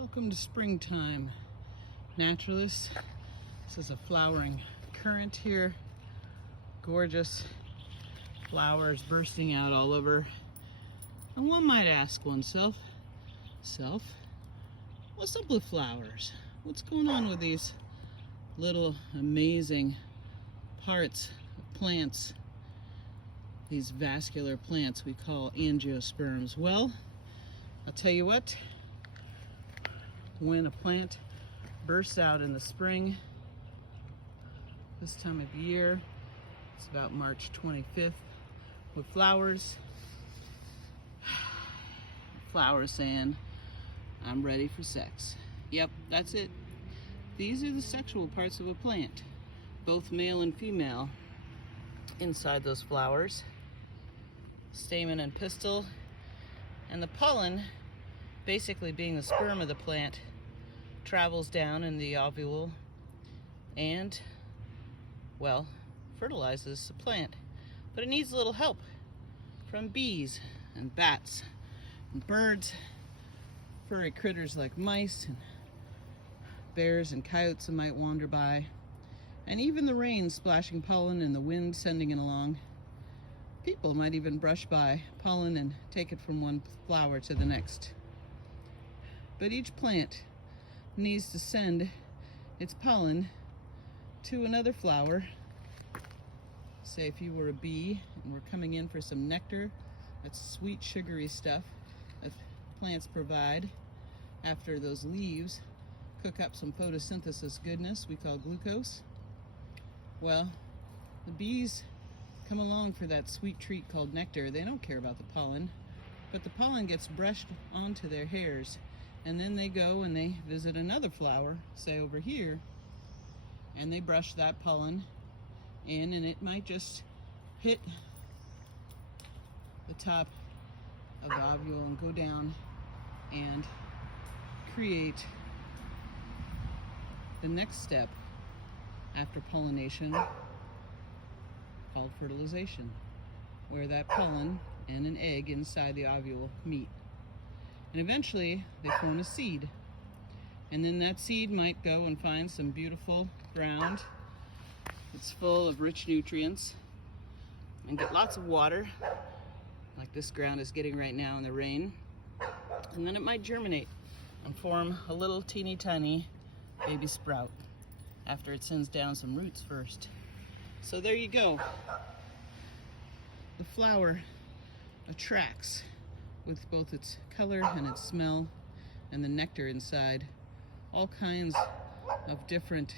Welcome to springtime, naturalists. This is a flowering currant here. Gorgeous flowers bursting out all over. And one might ask oneself, what's up with flowers? What's going on with these little amazing parts of plants? These vascular plants we call angiosperms. Well, I'll tell you what, when a plant bursts out in the spring, this time of year, it's about March 25th, with flowers saying, I'm ready for sex. Yep, that's it. These are the sexual parts of a plant, both male and female, inside those flowers. Stamen and pistil, and the pollen, basically being the sperm of the plant, travels down in the ovule and, well, fertilizes the plant. But it needs a little help from bees and bats and birds, furry critters like mice and bears and coyotes that might wander by, and even the rain splashing pollen and the wind sending it along. People might even brush by pollen and take it from one flower to the next. But each plant needs to send its pollen to another flower. Say if you were a bee and were coming in for some nectar, that's sweet sugary stuff that plants provide after those leaves cook up some photosynthesis goodness we call glucose. Well, the bees come along for that sweet treat called nectar. They don't care about the pollen, but the pollen gets brushed onto their hairs, and then they go and they visit another flower, say over here, and they brush that pollen in, and it might just hit the top of the ovule and go down and create the next step after pollination, called fertilization, where that pollen and an egg inside the ovule meet. And eventually they form a seed. And then that seed might go and find some beautiful ground that's full of rich nutrients and get lots of water, like this ground is getting right now in the rain. And then it might germinate and form a little teeny tiny baby sprout after it sends down some roots first. So there you go. The flower attracts with both its color and its smell and the nectar inside all kinds of different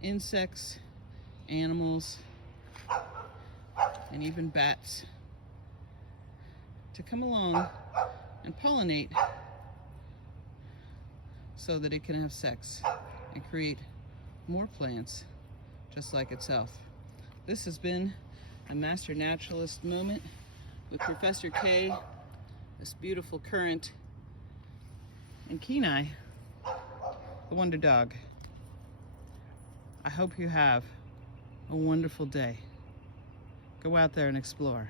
insects, animals, and even bats to come along and pollinate so that it can have sex and create more plants just like itself. This has been a Master Naturalist moment with Professor K, this beautiful currant, and Kenai, the wonder dog. I hope you have a wonderful day. Go out there and explore.